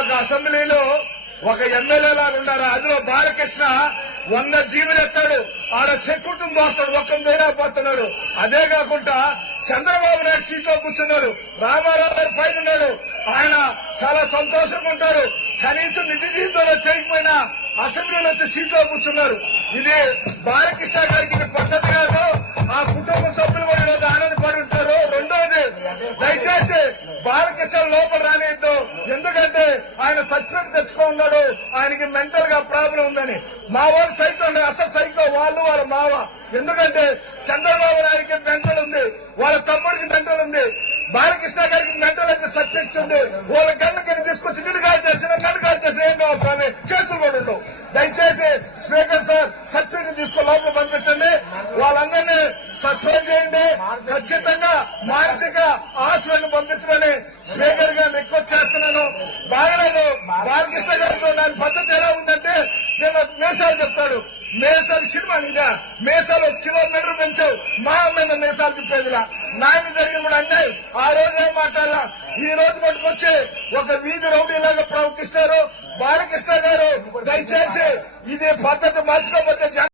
ఒక అసెంబ్లీలో ఒక ఎమ్మెల్యే లాగా ఉన్నారు. అందులో బాలకృష్ణ 100 జీవులు ఎత్తాడు, ఆడ సెక్యూరిటీని దోస్తాడు, ఒక్క పోతున్నాడు. అదే కాకుండా చంద్రబాబు నాయుడు సీట్లో కూర్చున్నారు, రామారావు గారు పైన ఉన్నాడు. ఆయన చాలా సంతోషంగా ఉంటారు. కనీసం నిజ జీవితంలో చేయకపోయినా అసెంబ్లీలో వచ్చి సీట్లో కూర్చున్నారు. ఇది బాలకృష్ణ గారికి ఇది పద్ధతి కాదు. ఆ కుటుంబ సభ్యులు కూడా ఈరోజు ఆనందపడి ఉంటారు. రెండోది, దయచేసి బాలకృష్ణ లోపల రానిద్దు. ఎందుకంటే ఆయన సర్టిఫికెట్ తెచ్చుకో ఉన్నాడు, ఆయనకి మెంటల్ గా ప్రాబ్లం ఉందని. మా వాళ్ళు సైకో ఉండే, అసలు సైకో వాళ్ళు వాళ్ళ మావ. ఎందుకంటే చంద్రబాబు నాయుడికి మెంటల్ ఉంది, వాళ్ళ తమ్ముడికి మెంటల్ ఉంది, బాలకృష్ణ గారికి మెంటల్ అయితే సబ్జెక్ట్ ఉంది. వాళ్ళ గన్నుకి తీసుకొచ్చి నిన్ను కాల్ చేసిన నన్ను కాల్ చేసిన ఏం కావాలి స్వామి, కేసులు కూడా ఉండవు. దయచేసి స్పీకర్ సార్ సర్టిఫికెట్ తీసుకుని లోపల పంపించండి, వాళ్ళందరినీ సస్పెండ్ చేయండి, ఖచ్చితంగా మానసిక హాస్పిటల్ పంపించమని స్పీకర్ గారిని రిక్వెస్ట్ చేస్తున్నాను. బాగలేదు బాలకృష్ణ గారితో దాని పద్ధతి ఎలా ఉందంటే, నేను మేసాలు చెప్తాడు, మేసాలు సినిమా ఇదా, మేసాలు 1 కిలోమీటర్ పెంచావు, మా మీద మేసాలు తిప్పేదిలా. నాయన జరిగిన కూడా అన్నాయి. ఆ రోజు ఏం మాట్లాడాలా, ఈ రోజు పట్టుకొచ్చి ఒక వీధి రౌడీలాగా ప్రవర్తిస్తారు. బాలకృష్ణ గారు దయచేసి ఇది పద్ధతి మార్చుకోకపోతే